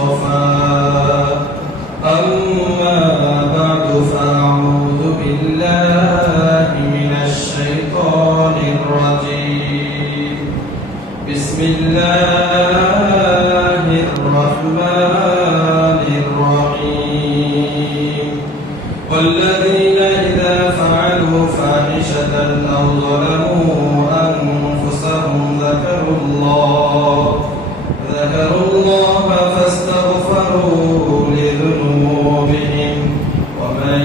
المصطفى أما بعد فأعوذ بالله من الشيطان الرجيم بسم الله الرحمن الرحيم والذين إذا فعلوا فاحشة أو ظلموا أنفسهم ذكروا الله فاستغفروا لذنوبهم ومن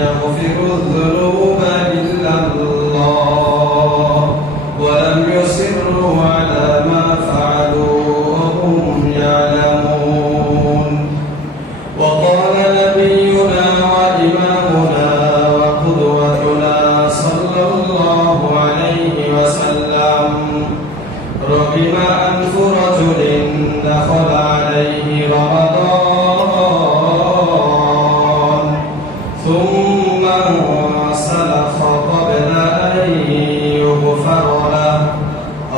يغفر الذنوب إلا الله ولم يصروا على ما فعلوا وهم يعلمون وقال نبينا وإمامنا وقدوتنا صلى الله عليه وسلم رغم أنف رجل دخل عليه رمضان ثم انسلخ قبل أن يغفر له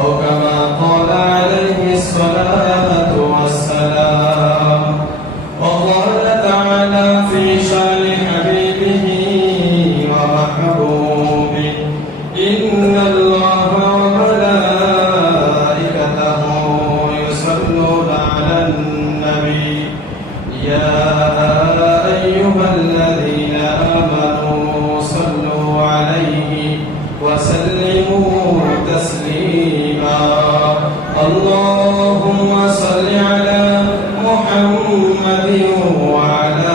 أو كما قال عليه الصلاة والسلام وقال تعالى في شأن حبيبه ومحبوبه إن الله وملائكته يصلون على النبي يا أيها الذين آمنوا صلوا عليه وسلموا تسليما اللهم صل على محمد وعلى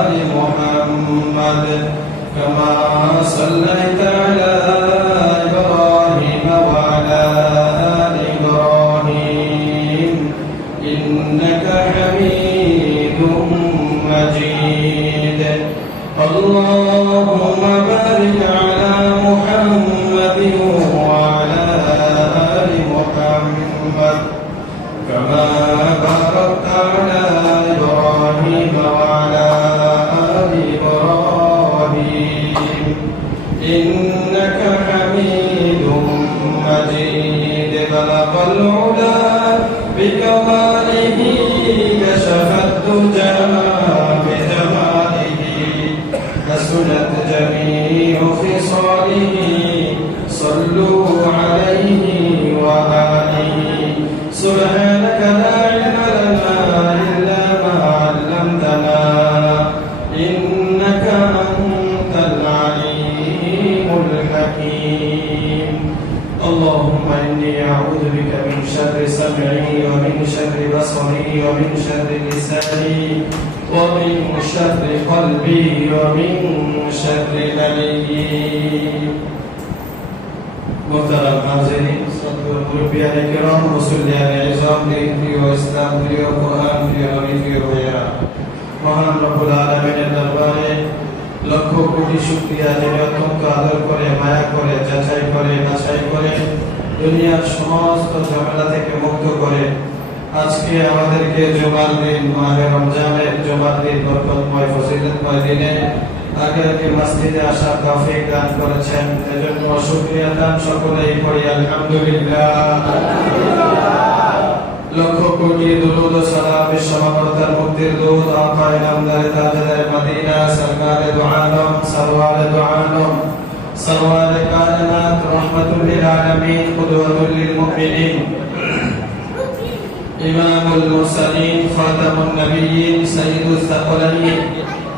آل محمد كما صليت على إبراهيم وعلى آل إبراهيم إنك حميد مجيد اللهم بارك على محمد وعلى آل محمد كما باركت على إبراهيم وعلى آل إبراهيم إنك حميد مجيد بلغ العلا بكماله كشف الدجى بجماله حسنت جميع خصاله صلوا عليه وآله سبحانك لا علم لنا إلا ما علمتنا إنك أنت العليم الحكيم اللهم إني أعوذ بك من شر سمعي ومن شر بصري ومن شر لساني ومن شر قلبي ومن شر نبيي محترم حاضرین মুরব্বিয়ান کرام মুসল্লিয়ান ইজরাম প্রিয় ইসলাম প্রিয় কোরআন প্রিয় নবী প্রিয় ভাইয়েরা মহান রব্বুল আলামিনের দরবারে লক্ষ কোটি শুকরিয়া যিনি অত্যন্ত আদর করে মায়া করে যাচাই করে বাছাই করে দুনিয়ার সমস্ত ঝামেলা থেকে মুক্ত করে আজকে আমাদেরকে জুমার দিন মাহে রমজানের জুমার দিন বরকতময় ফজিলতময় দিনে আগে মসজিদে আসার তৌফিক দান করেছেন এজন্য শুকরিয়া দান সকলেই করি আলহামদুলিল্লাহ লক্ষ কোটি দুরূদ ও সালাম বিশ্বমানবতার মুক্তির দূত আকা ইনামদার তাজদার মদিনা সরকারে দু আলম সরওয়ারে দু আলম সরওয়ারে কায়নাত রাহমাতুল লিল আলামিন কুদওয়াতুল লিল মুমিনিন ইমামুল মুরসালিন খাতামুন নবিয়্যিন সাইয়্যিদুস সাকলাইন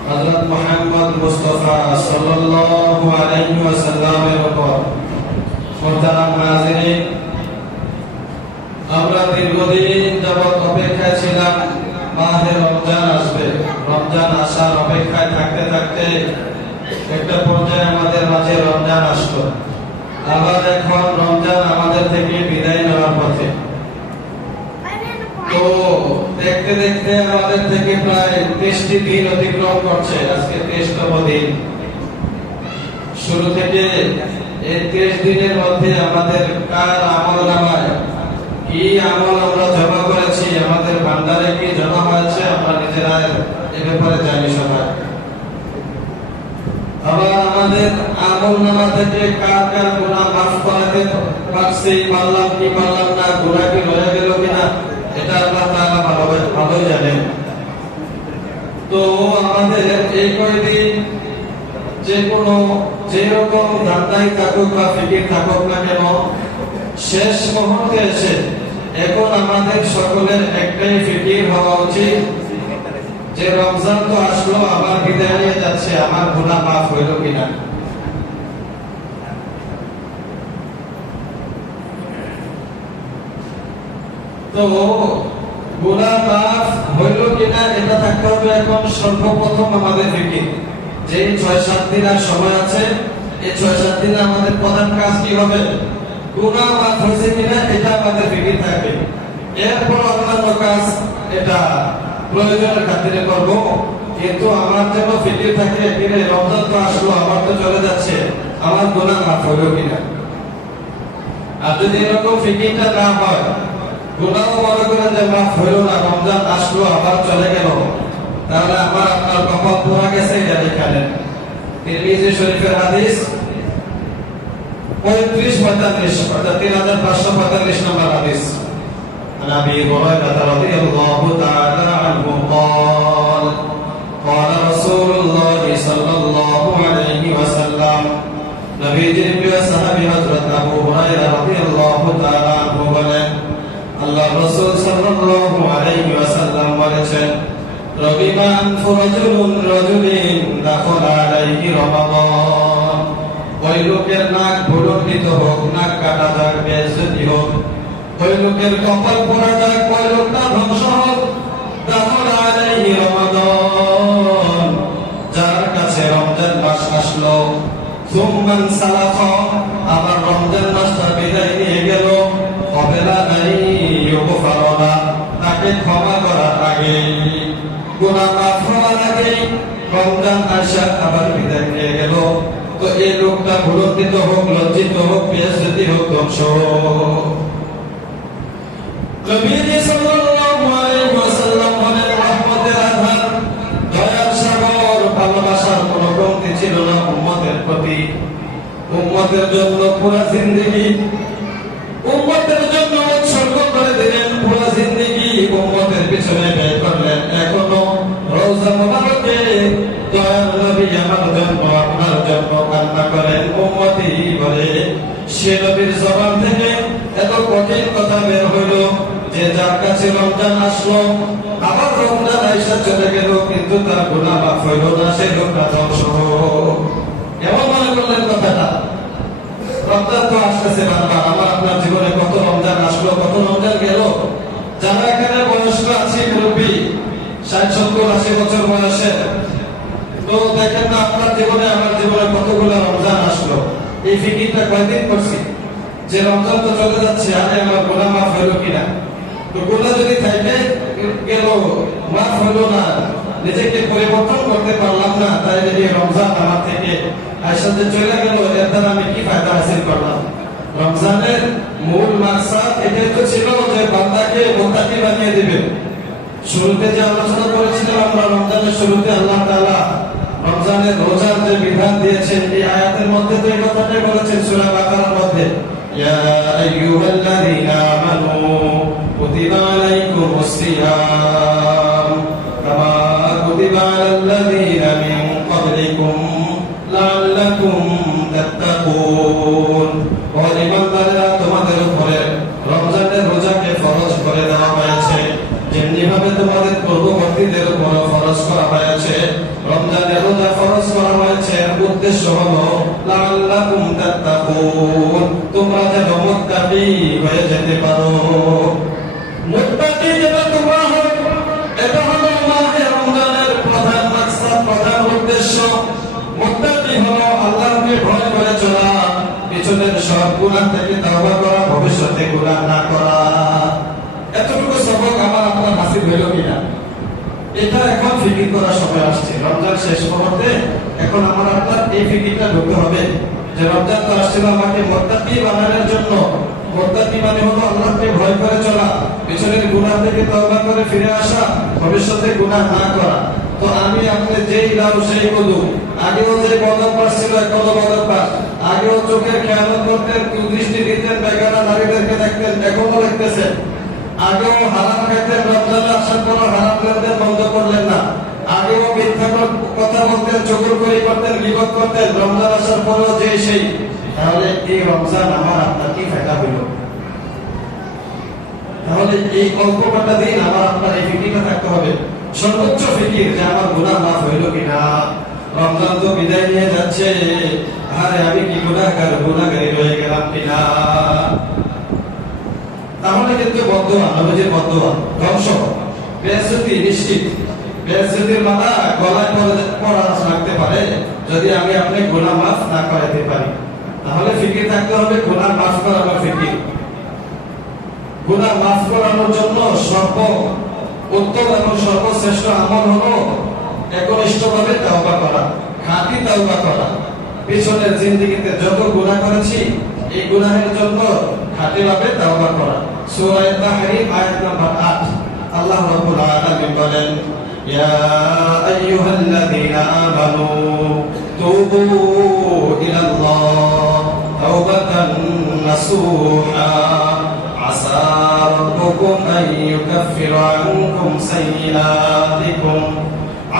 হযরত মুহাম্মদ মুস্তাফা সাল্লাল্লাহু আলাইহি ওয়াসাল্লামের উপর মুহতারাম হাজিরিন আমরা দীর্ঘদিন যাবত অপেক্ষায় ছিলাম মাহে রমজান আসবে রমজান আসার অপেক্ষায় থাকতে থাকতে একটা পর্যায়ে আমাদের মাঝে রমজান আসলো আবার এখন রমজান আমাদের থেকে বিদায় নেওয়ার পথে তো দেখতে দেখতে আমাদের থেকে প্রায় 23টি দিন অতিক্রম করছে আজকে 23তম দিন শুরু থেকে এই 23 দিনের মধ্যে আমাদের কার আমলনামায় কি আমল আমরা জমা করেছি আমাদের ভান্ডারে কি জমা হয়েছে আমরা নিজেরা এই ব্যাপারে জানি সবাই আবার আমাদের আমলনামা থেকে কার কার গুনাহ মাফ করাতে পারছি পারলাম কি পারলাম না গুনাহ কি রয়ে গেল কিনা এটা আল্লাহ তাআলা ভালো ভালোই জানেন। তো আমাদের এই কয়দিন যে কোনো যেরকম ধান্দাই থাকুক বা ফিকির থাকুক না কেন, শেষ মুহূর্তে এসে এখন আমাদের সকলের একটাই ফিকির হওয়া উচিত যে রমজান তো আসলো, আবার বিদায় নিয়ে যাচ্ছে, আমার গুনাহ মাফ হইল কিনা। তো গুনাহ মাফ হইল কিনা এটা থাকতে হবে এখন সর্বপ্রথম আমাদের ফিকির। যে ৬-৭ দিন আর সময় আছে, এই ৬-৭ দিনে আমাদের প্রধান কাজ কি হবে? গুনাহ মাফ হয়েছে কিনা এটা আমাদের ফিকির থাকবে। এরপর অন্যান্য কাজ এটা প্রয়োজনের খাতিরে করব, কিন্তু আমার যেন ফিকির থাকে কিরে রমজান তো আসলো, আমার তো চলে যাচ্ছে, আমার গুনাহ মাফ হইল কিনা। আর যদি এরকম ফিকিরটা না হয়, গুনাহ মনে করেন যে মাফ হইল না, রমজান আসলো আবার চলে গেল, তাহলে আমার আপনার কপাল পোড়া গেছে। এটা লিখেন তিরমিজি শরীফের হাদিস 35-45 অর্থাৎ 3545 নম্বর হাদিস। عن ابي هريره رضي الله تعالى عنه قال قال رسول الله صلى الله عليه وسلم নবীজির প্রিয় সাহাবী হযরত আবু হুরায়রা রাদিয়াল্লাহু তাআলা আনহু বলেন, আল্লাহর রাসূল সাল্লাল্লাহু আলাইহি ওয়াসাল্লাম বলেছেন, রবিমা আনফু রাজুলিন দাখালা আলাইহি রমাদান। ওই লোকের নাক ভুলুণ্ঠিত হোক, নাক কাটা যাক, বেইজ্জতি হোক, ওই লোকের কপাল পোড়া যাক, ওই লোকটা ধ্বংস হোক। দাখালা আলাইহি রমাদান, যার কাছে রমজান মাস আসলো, সুম্মান সালাখা, আবার রমজান মাসটা বিদায় নিয়ে গেল, কবেলা নাই ইউগফারনা, তাকে ক্ষমা করার আগে, গুনাহ মাফ হওয়ার আগে রমজান আসা আবার বিদায় নিয়ে গেল, তো এই লোকটা ভুলুণ্ঠিত হোক, লজ্জিত হোক, বেইজ্জতি হোক, ধ্বংস হোক। নবীজি সাল্লাল্লাহু আলাইহি ওয়াসাল্লাম বলেন, রহমতের আধার, দয়ার সাগর, ভালোবাসার কোনো কমতি ছিল না উম্মতের প্রতি। উম্মতের জন্য পুরা জিন্দেগি, উম্মতের জন্য উৎসর্গ করে দিলেন, পুরা জিন্দেগি উম্মতের পিছনে ব্যয় করলেন। এখনো রওজা মুবারকে দয়ার নবী আমার জন্য, আপনার জন্য কান্না করেন উম্মতি বলে। সে নবীর জবান থেকে এত কঠিন কথা বের হইল যে যার কাছে রমজান আসলো, আবার রমজান আইসা চলে গেল, কিন্তু তার গুনাহ মাফ হইল না, সে লোকটা ধ্বংস হোক। এমন মনে করলেন কথাটা। রমজান তো আসতেছে বারবার, আমার আপনার জীবনে কত রমজান আসলো, কত রমজান গেল। যারা এখানে বয়স্ক আছে, মুরব্বী 60-70-80 বছর বয়সে, তো দেখেন না আপনার জীবনে আমার জীবনে কতগুলো রমজান আসলো। এই ফিকিরটা কয়দিন করছি যে রমজান তো চলে যাচ্ছে, আরে আমার গুনাহ মাফ হইল কিনা। তো গুনাহ যদি থাকে গেল, মাফ হইল না, নিজেকে পরিবর্তন করতে পারলাম না, তাই এই রমজান আমার থেকে আইসাতে চলে গেল, এর দ্বারা আমি কি ফায়দা হাসিল করলাম? রমজানের মূল মাকসাদ এটাই তো ছিল যে বান্দাকে মুত্তাকি বানিয়ে দিবে। শুরুতে যে আলোচনা করেছিলাম আমরা, রমজানের শুরুতে আল্লাহ তাআলা রমজানের রোজার যে বিধান দিয়েছেন, এই আয়াতের মধ্যে তো এই কথাটাই বলেছেন সূরা বাকারার মধ্যে, ইয়া আইয়ুহাল্লাযীনা আমানু কুতিবা আলাইকুমুস সিয়াম কামা কুতিবা আলাল্লাযীনা মিন ক্বাবলিকুম লাআল্লাকুম তাত্তাকুন। ও ঈমানদাররা, তোমাদের উপরে রমজানের রোজাকে ফরজ করে দেওয়া হয়েছে, যেমনি ভাবে তোমাদের পূর্ববর্তীদের উপর ফরজ করা হয়েছে। রমজানের রোজা ফরজ করা হয়েছে, উদ্দেশ্য হলো লাআল্লাকুম তাত্তাকুন, তোমরা যেন মুত্তাকি হয়ে যেতে পারো। মুত্তাকি যেন তোমরা হও, এটা হলো মাহে রমজানের প্রধান মাকসাদ, প্রধান উদ্দেশ্য। মুত্তাকি হলো আল্লাহকে ভয় করে চলা, পিছনের সব গুনাহ থেকে তওবা করা, ভবিষ্যতে গুনাহ না করা। এতটুকু সবক আমার আপনার হাসিল হইল কিনা, এটা এখন ফিকির করার সময় আসছে। রমজান শেষ মুহূর্তে এখন আমার আপনার এই ফিকিরটা ঢুকতে হবে যে রমজান তো আসছিল আমাকে মুত্তাকি বানানোর জন্য। মুত্তাকি মানে হলো আল্লাহকে ভয় করে চলা, পিছনের গুনাহ থেকে তওবা করে ফিরে আসা, ভবিষ্যতে গুনাহ না করা। তো আমি আপনি যেই লাউ সেই কদু, আগেও যে বদঅভ্যাস ছিল এখনো বদঅভ্যাস, আগেও চোখের খেয়ালত করতেন, কুদৃষ্টি দিতেন, বেগানা নারীদেরকে দেখতেন, এখনো দেখতেছেন। আগেও হারাম খাইতেন, রমজান আসার পর হারাম লেনদেন বন্ধ করলেন না, আগেও মিথ্যা কথা বলতেন, চতুরকরি করতেন, গীবত করতেন, রমজান আসার পরেও যে সেই, তাহলে এই রমজান আমার আপনার কি ফায়দা হইল? তাহলে এই অল্প কটা দিন আমার আপনার এই ফিকিরটা থাকতে হবে, সর্বোচ্চ ফিকির যে আমার গুনাহ মাফ হইল কিনা। রমজান তো বিদায় নিয়ে যাচ্ছে, আরে আমি কি গুনাহগারী রয়ে গেলাম কিনা। তাহলে কিন্তু বদদোয়া, নবীজির বদদোয়া ধ্বংস, বেয়াজ্জতি নিশ্চিত। বেয়াজ্জতির মালা গলায় পড়া লাগতে পারে যদি আমি আপনি গুনাহ মাফ না করাতে পারি। তাহলে ফিকির থাকতে হবে গুনাহ মাফ করানোর ফিকির। গুনাহ মাফ করানোর জন্য উত্তম এবং সর্বশ্রেষ্ঠ আমল হলো একনিষ্ঠভাবে তাওবা করা, খাঁটি তাওবা করা। পিছনের জিন্দেগিতে যত গুনাহ করেছি এই গুনাহের জন্য খাঁটিভাবে তাওবা করা। সূরা তাহরীম আয়াত নাম্বার 8 আল্লাহ রাব্বুল আলামিন বলেন, ইয়া আইয়ুহাল্লাযীনা আমানু তুবু ইলাল্লাহ তাওবাতান নাসুহা আসা রাব্বুকুম আন ইউকাফিরা আনকুম সাইয়্যাতিকুম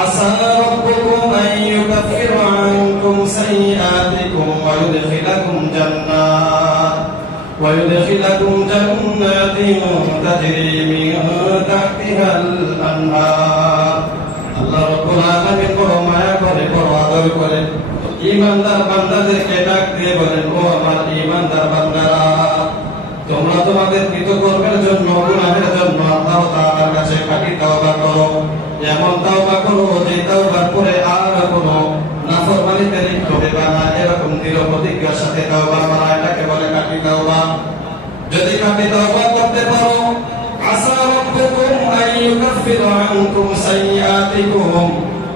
عسى ربكم أن يكفر عنكم سيئاتكم ويدخلكم جنات تجري من تحتها الأنهار। আল্লাহ রাব্বুল আলামিন বড় মায়া করে, বড় আদর করে ঈমানদার বান্দাদেরকে ডাক দিয়ে বলেন, ও আমার ঈমানদার বান্দারা, তোমরা তোমাদের কৃতকর্মের জন্য, গুনাহের জন্য আল্লাহ তাআলার কাছে খাঁটি তাওবা করো। এমন তাওবা করো যে তাওবার পরে আর কোনো নাফরমানিতে লিপ্ত হবে না, এরকম দৃঢ় প্রতিজ্ঞার সাথে তাওবা করা, এটাকে বলে খাঁটি তাওবা। যদি খাঁটি তাওবা করতে পারো, আসা রাব্বুকুম আন ইউকাফিরা আনকুম সাইয়্যাতিকুম,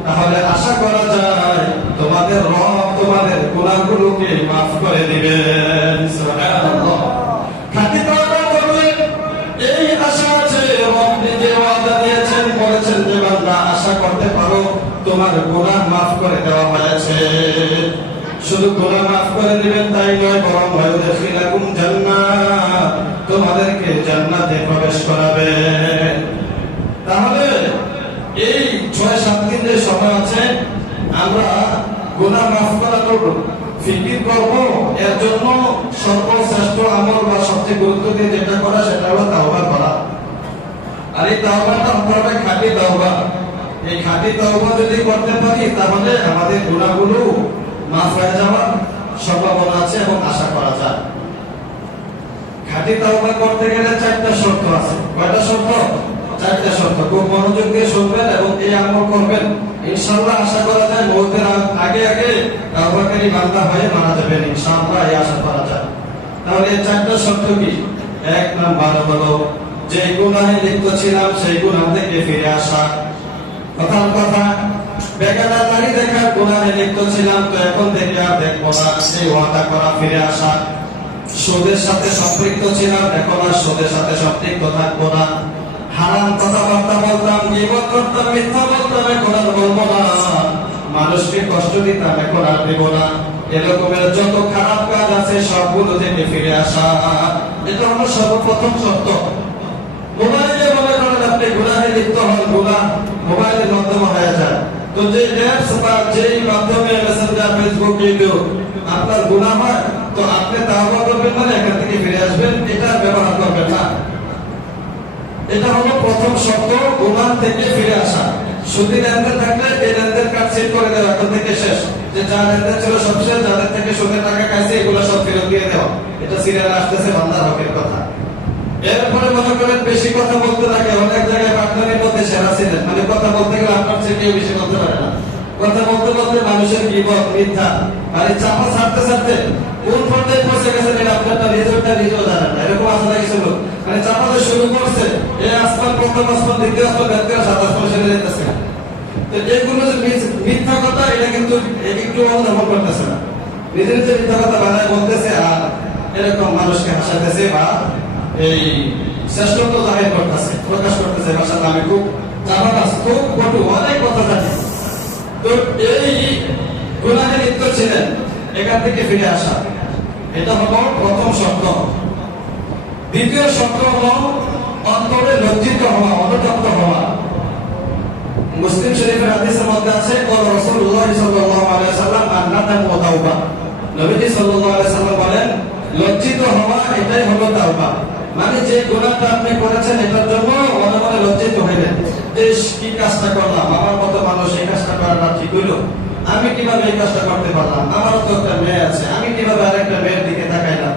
তাহলে আশা করা যায় তোমাদের রব তোমাদের গুনাহগুলোকে মাফ করে দিবেন। সুবহানাল্লাহ। খাঁটি তাওবা করলে এই আশা আছে, রব নিজে ওয়াদা দিয়েছেন, বলেছেন যে বান্দা আশা করতে পারো তোমার গুনাহ মাফ করে দেওয়া হয়েছে। শুধু গুনাহ মাফ করে দিবেন তাই নয়, বরং ওয়ায়ুদখিলাকুম জান্নাত, তোমাদেরকে জান্নাতে প্রবেশ করাবেন। তাহলে এই ৬-৭ দিন যে সময় আছে, আমরা গুনাহ মাফ করানোর ফিকির করব। এর জন্য সর্বশ্রেষ্ঠ আমল বা সবচেয়ে গুরুত্ব দিয়ে যেটা করা সেটা হলো তাওবা করা। আর এই তাওবাটা হবে খাঁটি তাওবা। এই খাঁটি তাওবা যদি করতে পারি তাহলে আমাদের গুনাহগুলো মাফ হয়ে যাওয়ার সম্ভাবনা আছে এবং আশা করা যায়। খাঁটি তাওবা করতে গেলে 4টা শর্ত আছে। কয়টা শর্ত? 4টা শর্ত। খুব মনোযোগ দিয়ে শুনবেন এবং এই আমল করবেন, ইনশাআল্লাহ আশা করা যায় মওতের আগে আগে তাওবাকারী বান্দা হয়ে মারা যাবেন, ইনশাআল্লাহ এই আশা করা যায়। তাহলে এই 4টা শর্ত কি? 1 নাম্বার হলো যে গুনাহে লিপ্ত ছিলাম সেই গুনাহ থেকে ফিরে আসা। কথা বেগানা নারী দেখার গুনাহে লিপ্ত ছিলাম, তো এখন থেকে আর দেখবো না, সেই ওয়াদা করা, ফিরে আসা। সুদের সাথে সম্পৃক্ত ছিলাম, এখন আর সুদের সাথে সম্পৃক্ত থাকবো না। হারাম কথাবার্তা বলতাম, গীবত করতাম, মিথ্যা বলতাম, এখন আর বলবো না। মানুষকে কষ্ট দিতাম, এখন আর দেব না। এরকমের যত খারাপ কাজ আছে সবগুলো থেকে ফিরে আসা, এটা হলো সর্বপ্রথম শর্ত। মোবাইলে মনে করেন আপনি গুনাহে লিপ্ত হন, গুনাহ মোবাইলের মাধ্যমে হয়ে যায়, তো যে অ্যাপস বা যেই মাধ্যমে মেসেঞ্জার, ফেসবুক, ইউটিউব আপনার গুনাহ হয়, তো আপনি তাওবা করবেন মানে এখান থেকে ফিরে আসবেন, এটা ব্যবহার করবেন না। এটা হলো প্রথম শর্ত, গুনাহ থেকে ফিরে আসা। সুদী লেনদেন থাকলে এই লেনদেন কার্ড সেট করে দেওয়া, এখন থেকে শেষ। যে যা লেনদেন ছিল সব শেষ, যাদের থেকে সুদের টাকা খাইছে এগুলো সব ফেরত দিয়ে দেওয়া, এটা সিরিয়াল আসতেছে বান্দার হকের কথা। এরপরে মনে করেন বেশি কথা বলতে থাকে, অনেক জায়গায় পার্টনারের মধ্যে সেরা ছিলেন, মানে কথা বলতে গেলে আপনার চেয়ে কেউ বেশি বলতে পারে না। কথা বলতে বলতে মানুষের গীবত, মিথ্যা আর চাপা ছাড়তে ছাড়তে কোন পর্যায়ে পৌঁছে গেছেন এটা আপনারটা নিজেও জানেন না। এরকম আসলে কিছু লোক মানে চাপাতে শুরু করছে, এই আসমান, প্রথম আসমান, দ্বিতীয় আসমান, তৃতীয়, 7 আসমান সেরে যেতেছে। তো এগুলো যে মিথ্যা কথা, এটা কিন্তু একটু অনুধাবন করতেছে না, নিজে নিজে মিথ্যা কথা বানায় বলতেছে আর এরকম মানুষকে হাসাতেছে বা এই শ্রেষ্ঠত্ব জাহির করতেছে, প্রকাশ করতেছে। মাশাআল্লাহ, আমি খুব চাপাবাজ, খুব কটু, অনেক কথা জানি। তো এই গুনাহে লিপ্ত ছিলেন, এখান থেকে ফিরে আসা, এটা হলো প্রথম শর্ত। দ্বিতীয় শর্ত হলো অন্তরে লজ্জিত হওয়া, অনুতপ্ত হওয়া। মুসলিম শরীফের হাদিসের মধ্যে আছে রাসূলুল্লাহ সাল্লাল্লাহু আলাইহি ওয়াসাল্লাম আন-নাদাম ওয়া তাওবা, নবীজি সাল্লাল্লাহু আলাইহি ওয়াসাল্লাম বলেন লজ্জিত হওয়া এটাই হলো তাওবা। মানে যে গুনাহটা আপনি করেছেন এটার জন্য মনে মনে লজ্জিত হইলেন, বেশ কি কাজটা করলাম, আমার মতো মানুষ এই কাজটা করাটা ঠিক হইলো, আমি কিভাবে এই কাজটা করতে পারলাম, আমারও তো একটা মেয়ে আছে, আমি কিভাবে আরেকটা মেয়ের দিকে তাকাইলাম,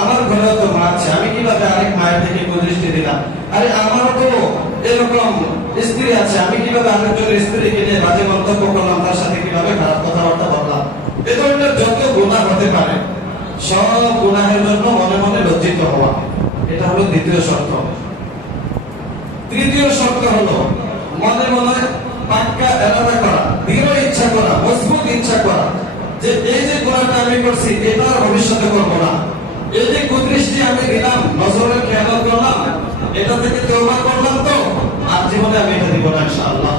আমার ঘরেও তো মা আছে, আমি কিভাবে আরেক মায়ের দিকে কুদৃষ্টি দিলাম, আরে আমারও তো এরকম স্ত্রী আছে, আমি কিভাবে আরেকজনের স্ত্রীকে নিয়ে বাজে মন্তব্য করলাম, তার সাথে কিভাবে খারাপ কথাবার্তা বললাম। এ ধরনের যত গুনাহ হতে পারে সব গুনাহের জন্য মনে মনে লজ্জিত হওয়া, এটা হলো দ্বিতীয় শর্ত। তৃতীয় শর্ত হলো মনে মনে পাক্কা এরাদা করা, দৃঢ় ইচ্ছা করা, মজবুত ইচ্ছা করা যে এই যে গুনাহটা আমি করছি এটা ভবিষ্যতে করবো না, এই যে কুদৃষ্টি আমি দিলাম, নজরের খেয়ালত করলাম, এটা থেকে তওবা করলাম তো আর জীবনে আমি এটা দিব না ইনশাআল্লাহ।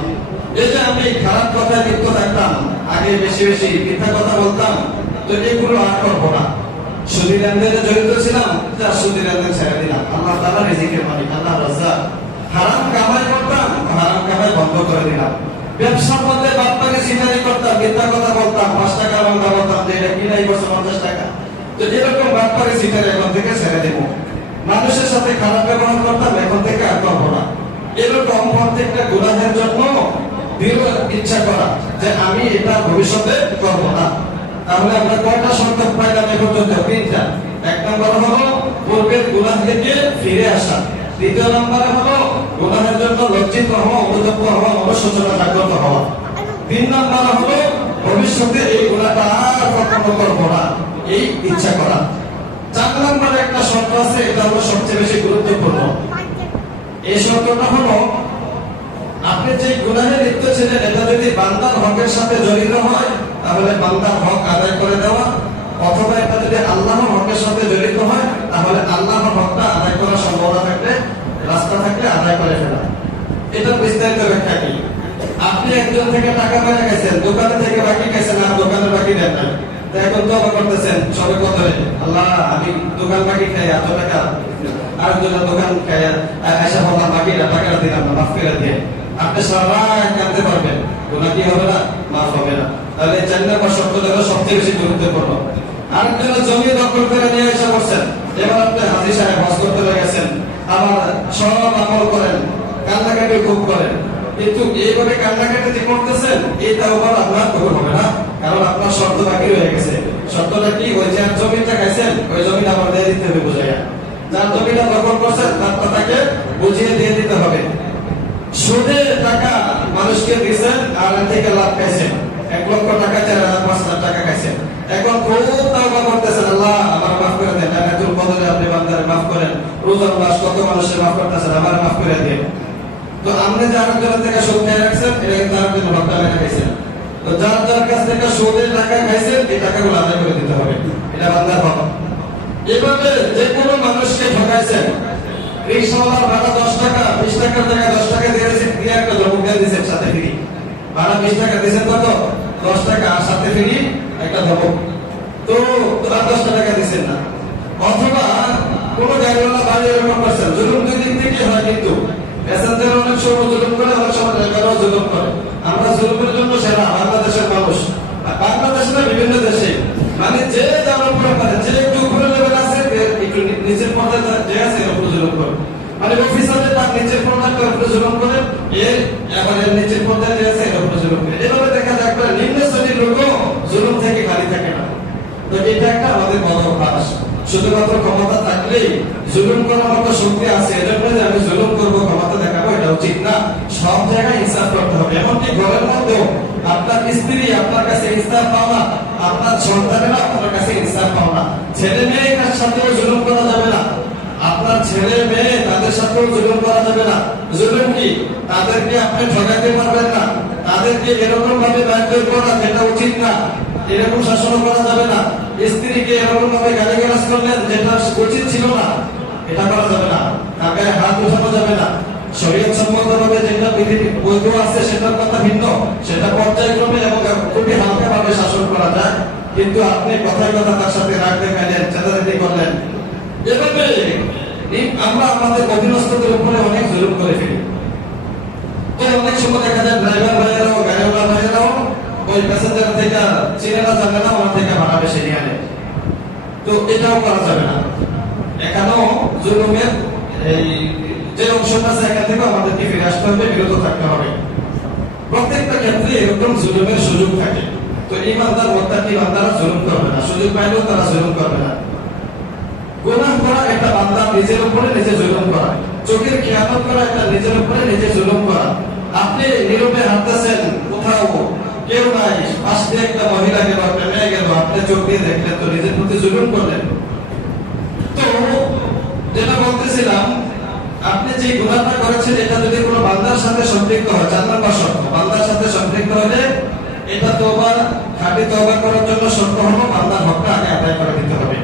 এই যে আমি খারাপ কথায় লিপ্ত থাকতাম, আগে বেশি বেশি মিথ্যা কথা বলতাম, তো এগুলো আর করবো না। সুদী লেনদেনে জড়িত ছিলাম, যা সুদী লেনদেন ছেড়ে দিলাম, আল্লাহ তাআলা রিজিকের মালিক, আল্লাহ রাজ্জাক। হারাম কামাই করতাম, হারাম কামাই বন্ধ করে দিলাম। ব্যবসার মধ্যে বাপ্পাকে সিনারি করতাম, মিথ্যা কথা বলতাম, 5 টাকা বাংলা বলতাম যে এটা কিনাই করছে 50 টাকা, তো এরকম বাপ্পাকে সিনারি এখন থেকে ছেড়ে দেব। মানুষের সাথে খারাপ ব্যবহার করতাম, এখন থেকে আর করবো না। এরকম প্রত্যেকটা গুনাহের জন্য দৃঢ় ইচ্ছা করা যে আমি এটা ভবিষ্যতে করবো না। তাহলে আমরা কয়টা শর্ত পাইলাম এ পর্যন্ত? 3টা। 1 নম্বর হলো পূর্বের গুনাহ থেকে ফিরে আসা, 2 নম্বরে হলো গুনাহের জন্য লজ্জিত হওয়া, অনুতপ্ত হওয়া, অনুশোচনা জাগ্রত হওয়া, 3 নম্বর হলো ভবিষ্যতে এই গুনাহটা আর কখনো করবো না, এই ইচ্ছা করা। 4 নম্বরে একটা শর্ত আছে, এটা হলো সবচেয়ে বেশি গুরুত্বপূর্ণ। এই শর্তটা হলো আপনি যে গুনাহে লিপ্ত ছিলেন এটা যদি বান্দার হকের সাথে জড়িত হয় তাহলে বান্দার হক আদায় করে দেওয়া, অথবা এটা যদি আল্লাহর হকের সাথে জড়িত হয় তাহলে আল্লাহর হকটা আদায় করার সম্ভাবনা থাকলে, রাস্তা থাকলে আদায় করে ফেলা। এটা বিস্তারিত ব্যাখ্যা কি? আপনি একজন থেকে টাকা পাইয়া গেছেন, দোকানে থেকে বাকি গেছেন, আর দোকানের বাকি দেন নাই, তো এখন তো আবার করতেছেন সবে কদরে, আল্লাহ আমি দোকান বাকি খাই এত টাকা, আর দোকান খাই এসে বললাম বাকি টাকাটা দিলাম না, মাফ করে দিয়ে আপনি সারা কাঁদতে পারবেন, গুনাহ কি হবে না? মাফ হবে না। তাহলে 4 নম্বর শর্ত হলো সবচেয়ে বেশি গুরুত্বপূর্ণ। আরেকজন জমি দখল করে নিয়ে এসে বসছেন, এবার আপনি হাজী সাহেব হজ করতে গেছেন, আবার সব আমল করেন, কান্নাকাটি খুব করেন, কিন্তু এইভাবে কান্নাকাটি যে করতেছেন এটা আবার আপনার কবুল হবে না, কারণ আপনার শর্ত বাকি রয়ে গেছে। শর্তটা কি? ওই যে জমিটা খাইছেন ওই জমিটা আবার দিয়ে দিতে হবে বুঝাইয়া, যার জমিটা দখল করছেন তার তাকে বুঝিয়ে দিয়ে দিতে হবে। সুদে টাকা মানুষকে দিয়েছেন আর থেকে লাভ খাইছেন, 1 লক্ষ টাকা 4,500 টাকা খাইছেন, এখন খুব তাওবা করতেছেন, আল্লাহ আমার মাফ করে দেন, লাইলাতুল কদরে আপনি বান্দারে মাফ করেন, রোজার মাস কত মানুষের মাফ করতেছেন, আমার মাফ করে দেন। তো আপনি যার জনের থেকে সুদ খেয়ে রাখছেন এটা কিন্তু তার জন্য হকটা মেনে খাইছেন, তো যার যার কাছ থেকে সুদের টাকা খাইছেন এই টাকাগুলো আদায় করে দিতে হবে, এটা বান্দার হক। এভাবে যে কোনো মানুষকে ঠকাইছেন, রিকশাওয়ালার ভাড়া 10 টাকা, 20 টাকার জায়গায় 10 টাকা দিয়েছেন, দিয়ে একটা জমক দিয়ে দিয়েছেন সাথে ফ্রি, ভাড়া 20 টাকা দিয়েছেন কত? 10 টাকা, আর সাথে ফ্রি একটা জমক, তো আর 10 টাকা দিয়েছেন না। অথবা কোনো গাড়িওয়ালা বাড়ি এরকম করছেন, জুলুম 2 দিক থেকে হয়, কিন্তু প্যাসেঞ্জার অনেক সময় জুলুম করে, অনেক সময় ড্রাইভারও জুলুম করে। আমরা জুলুমের জন্য সেরা বাংলাদেশের মানুষ, বাংলাদেশ না বিভিন্ন দেশে, মানে যে যার উপরে পারে, যে একটু উপরে লেভেল আছে একটু নিচের পর্যায়ে যে আছে এর উপরে জুলুম করে, মানে অফিসারের তার নিচের পর্যায়ে উপরে জুলুম করে, এর এবার এর নিচের পর্যায়ে যে আছে এর উপরে জুলুম করে। এভাবে দেখা যায় একটা নিম্ন শ্রেণীর লোকও জুলুম থেকে খালি থাকে না। তো এটা একটা আমাদের বড় অভ্যাস, শুধুমাত্র ক্ষমতা থাকলেই জুলুম করার মতো শক্তি আছে, এজন্য যে আমি জুলুম করবো, ক্ষমতা দেখাবো, এটা উচিত না। সব জায়গায় ইনসাফ করতে হবে, এমনকি ঘরের মধ্যেও আপনার স্ত্রী আপনার কাছে ইনসাফ পাও না, আপনার সন্তানেরা আপনার কাছে ইনসাফ পাও না, ছেলে মেয়ের সাথেও জুলুম করা যাবে না, আপনার ছেলে মেয়ে তাদের সাথেও জুলুম করা যাবে না। জুলুম কি? তাদেরকে আপনি ঠকাইতে পারবেন না, তাদেরকে এরকম ভাবে ব্যয় করা যেটা উচিত না, এরকম শাসন করা যাবে না। স্ত্রীকে এরকম ভাবে গালিগালাজ করলেন যেটা উচিত ছিল না, এটা করা যাবে না। তাকে হাত উঠানো যাবে না। শরীয়ত সম্মতভাবে যেটা বৈধ আছে সেটার কথা ভিন্ন, সেটা পর্যায়ক্রমে এবং খুবই হালকা ভাবে শাসন করা যায়, কিন্তু আপনি কথায় কথা তার সাথে রাগ দেখালেন, চেতাচেতি করলেন, এভাবে আমরা আমাদের অধীনস্থদের উপরে অনেক জুলুম করে ফেলি। তো অনেক সময় দেখা যায় ড্রাইভার ওই প্যাসেঞ্জার থেকে চিনে না জানে না ওনার থেকে ভাড়া বেশি নিয়ে নেয়। তো এটাও করা যাবে না। এখানেও জুলুমের এই যে অংশটা আছে এখান থেকে আমাদেরকে ফিরে আসতে হবে, বিরত থাকতে হবে। প্রত্যেকটা ক্ষেত্রে এরকম জুলুমের সুযোগ থাকে। তো ইমানদার মুত্তাকি বান্দারা জুলুম করবে না, সুযোগ পাইলেও তারা জুলুম করবে না। গুনাহ করা একটা বান্দা নিজের উপরে নিজে জুলুম করা, চোখের খেয়ানত করা একটা নিজের উপরে নিজে জুলুম করা। আপনি নীরবে হাঁটতেছেন, কোথাও কেউ নাই, পাশ দিয়ে একটা মহিলা গেল, একটা মেয়ে গেল, আপনি চোখ দিয়ে দেখলেন, তো নিজের প্রতি জুলুম করলেন। তো যেটা বলতেছিলাম, আপনি যে গুনাহটা করেছেন এটা যদি কোনো বান্দার সাথে সম্পৃক্ত হয়, 4 নম্বর শর্ত, বান্দার সাথে সম্পৃক্ত হলে এটা তওবা, খাঁটি তওবা করার জন্য শর্ত হলো বান্দার হকটা আগে আদায় করে দিতে হবে।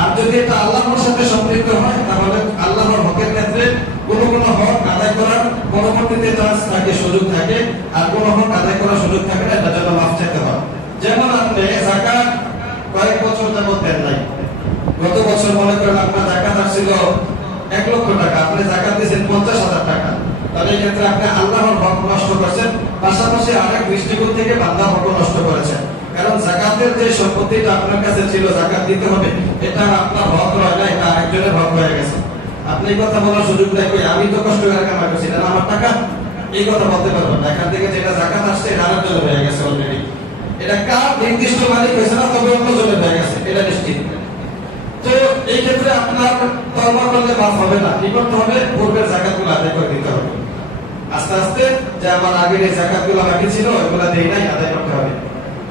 আর যদি এটা আল্লাহর সাথে সম্পৃক্ত হয় তাহলে আল্লাহর হকের ক্ষেত্রে কোনো হক আদায় করার পরবর্তীতে চান্স থাকে, সুযোগ থাকে, আর কোনো হক আদায় করার সুযোগ থাকে না, এটার জন্য মাফ চাইতে হয়। যেমন আপনি যাকাত কয়েক বছর যাবত দেন নাই, গত বছর মনে করেন আপনার যাকাত আসছিল 1 লক্ষ টাকা, আপনি যাকাত দিয়েছেন 50,000 টাকা, তাহলে এই ক্ষেত্রে আপনি আল্লাহর হক নষ্ট করেছেন, পাশাপাশি আরেক দৃষ্টিকোণ থেকে বান্দার হক নষ্ট করেছেন। কারণ যাকাতের যে সম্পত্তিটা আপনার কাছে ছিল, যাকাত দিতে হবে, এটা আপনার হক হয় না, এটা আরেকজনের হক হয়ে গেছে। আপনি এই কথা বলার সুযোগ নাই, আমি তো কষ্ট করে কামাই করছি, এটা আমার টাকা, এই কথা বলতে পারবেন না। এখান থেকে যেটা যাকাত আসছে এটা আরেকজনের হয়ে গেছে অলরেডি। এটা কার নির্দিষ্ট মালিক হয়েছে না, তবে অন্যজনের হয়ে গেছে, এটা নিশ্চিত। তো এই ক্ষেত্রে আপনার তওবা করলে মাফ হবে না, কি করতে হবে? পূর্বের যাকাতগুলো আদায় করে দিতে হবে। আস্তে আস্তে যে আমার আগের এই যাকাতগুলো বাকি ছিল ওইগুলো দেই নাই, আদায় করতে হবে।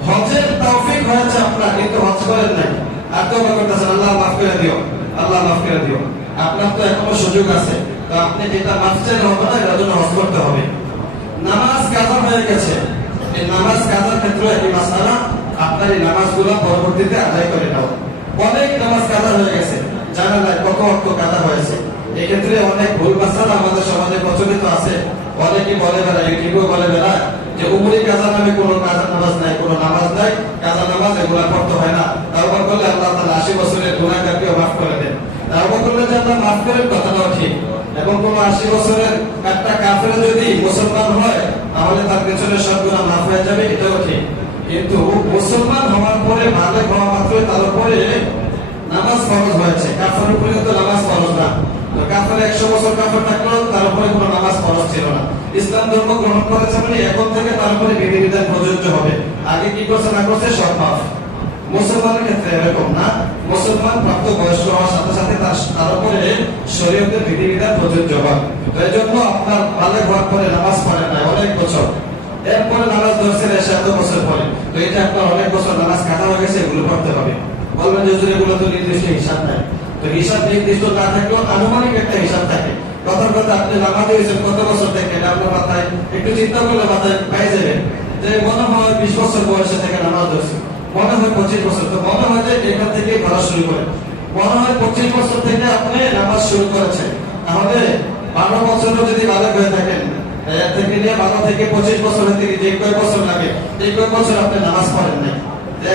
হজের তৌফিক হয়েছে আপনার, কিন্তু হজ করেন নাই, আর তওবা করতেছেন, আল্লাহ মাফ করে দিও, আল্লাহ মাফ করে দিও। আপনার তো এখনো সুযোগ আছে, তো আপনি যেটা মাফ চাইলে হবে না, এটার জন্য হজ করতে হবে। নামাজ কাজা হয়ে গেছে, এই নামাজ কাজার ক্ষেত্রে এই মাসআলা, আপনার এই নামাজগুলো পরবর্তীতে আদায় করে নাও। অনেক নামাজ কাজা হয়ে গেছে, জানা নাই কত অর্থ কাজা হয়েছে। এক্ষেত্রে অনেক ভুল মাসআলা আমাদের সমাজে প্রচলিত আছে। অনেকে বলে বেড়ায়, ইউটিউবে বলে বেড়ায় যে উমরি কাজা নামে কোনো কাজা নামাজ নাই, কোনো নামাজ নাই, কাজা নামাজ এগুলা পড়তে হয় না। তাওবা করলে আল্লাহ তাআলা 80 বছরের গুনাহকে মাফ করে দেন। তাওবা করলে যে আল্লাহ মাফ করেন কথাটাও ঠিক, এবং কোন 80 বছরের একটা কাফের যদি মুসলমান হয় তাহলে তার পেছনে সব গুনাহ মাফ হয়ে যাবে, এটাও ঠিক। কিন্তু মুসলমান হওয়ার পরে, বালেগ হওয়া মাত্রই তার উপরে নামাজ ফরজ হয়েছে, কাফের উপরে তো নামাজ ফরজ না। তো কাফের 100 বছর কাফের থাকলেও তার উপরে কোনো নামাজ ফরজ ছিল না। ইসলাম ধর্ম গ্রহণ করেছে মানে এখন থেকে তার উপরে বিধিবিধান প্রযোজ্য হবে। আগে কি করছে না করছে সব মাফ। মুসলমানের ক্ষেত্রে এরকম না, মুসলমান প্রাপ্ত বয়স্ক হওয়ার সাথে সাথে তার উপরে শরীয়তের বিধিবিধান প্রযোজ্য হয়। তো এই জন্য আপনার বালেগ হওয়ার পরে নামাজ পড়ে নাই অনেক বছর, এরপরে নামাজ ধরছেন 7 বছর পরে, তো এটা আপনার অনেক বছর নামাজ কাটা হয়ে গেছে, এগুলো পড়তে হবে। বলবেন যে এগুলো তো নির্দিষ্ট হিসাব নাই, তো হিসাব নির্দিষ্ট না থাকলেও আনুমানিক একটা হিসাব থাকে। কথার কথা আপনি নামাজে হয়েছেন কত বছর থেকে, এটা আপনার মাথায় একটু চিন্তা করলে মাথায় পেয়ে যাবেন যে মনে হয় 20 বছর বয়সে থেকে নামাজ ধরছে, মনে হয় 25 বছর, তো মনে হয় যে এখান থেকে ধরা শুরু করে, মনে হয় 25 বছর থেকে আপনি নামাজ শুরু করেছেন। তাহলে 12 বছরও যদি বালক হয়ে থাকেন, এর থেকে নিয়ে 12 থেকে 25 বছরের থেকে যে কয় বছর লাগে, এই কয় বছর আপনি নামাজ পড়েন নাই,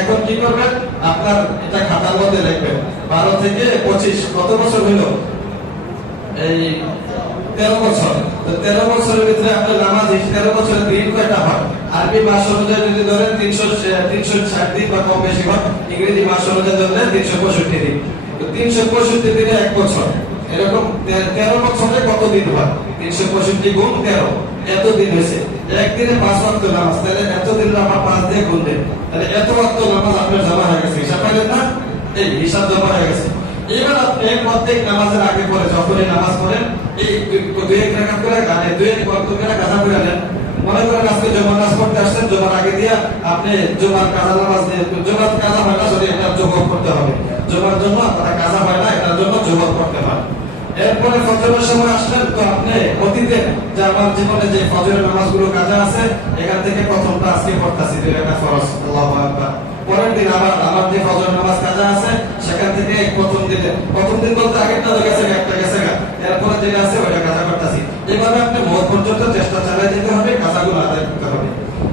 এখন কি করবেন? আপনার এটা খাতার মধ্যে লিখবেন 12 থেকে 25 কত বছর হইল? এই 13 বছর। তো 13 বছরের ভিতরে আপনার নামাজ 13 বছরের দিন কয়টা হয়? আরবি মাস অনুযায়ী যদি ধরেন 360 দিন বা কম বেশি হয়, ইংরেজি মাস অনুযায়ী ধরলে 365 দিন। তো 365 দিনে 1 বছর, এরকম 13 বছরে কত দিন হয়? 365 গুণ 13, এত দিন হয়েছে। একদিনে 5 ওয়াক্ত নামাজ, তাহলে এত দিন আমার 5 দিয়ে গুণ দেন, তাহলে এত ওয়াক্ত নামাজ আপনার জমা হয়ে গেছে। হিসাব পাইলেন না? এই হিসাব জমা হয়ে গেছে। এবার আপনি প্রত্যেক নামাজের আগে পরে যখনই নামাজ পড়েন, এই 2-1 রাকাত করে গানে 2-1 ওয়াক্ত করে কাজা করে নেন। মনে করেন আজকে জুমার নামাজ পড়তে আসছেন, জুমার আগে দিয়া আপনি জুমার কাজা নামাজ দিয়ে, জুমার কাজা হয় না, যদি এটা যোগ করতে হবে, জুমার জন্য আপনার কাজা হয় না, এটার জন্য যোগ করতে হয়। এরপরে ফজরের সময় আসলেন, তো আপনি অতীতে যে আমার জীবনে যে ফজরের নামাজগুলো কাজা আছে, এখান থেকে প্রথমটা আজকে পড়তাছি 2 রাকাত ফরজ, আল্লাহু আকবার। পরের দিন আবার আমার যে ফজরের নামাজ কাজা আছে, সেখান থেকে প্রথম দিন বলতে আগেরটা তো গেছে, একটা গেছে, এরপরে যেটা আছে ওইটা কাজা করতেছি। এভাবে আপনি মত পর্যন্ত চেষ্টা চালিয়ে যেতে হবে, কাজাগুলো আদায় করতে হবে।